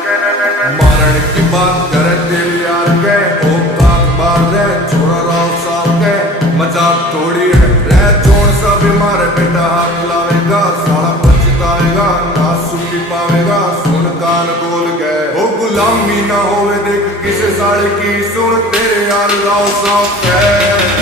मारण की बात करे दिल यार के औकात बात है छोरा राव साहब के मजाक थोड़ी है रह जोन सा बीमार बेटा हाथ लावेगा साला पछताएगा ना सुनी पावेगा सुन कान बोल गए ओ गुलामी ना होवे देख किसे साले की सुन तेरे यार राव साहब है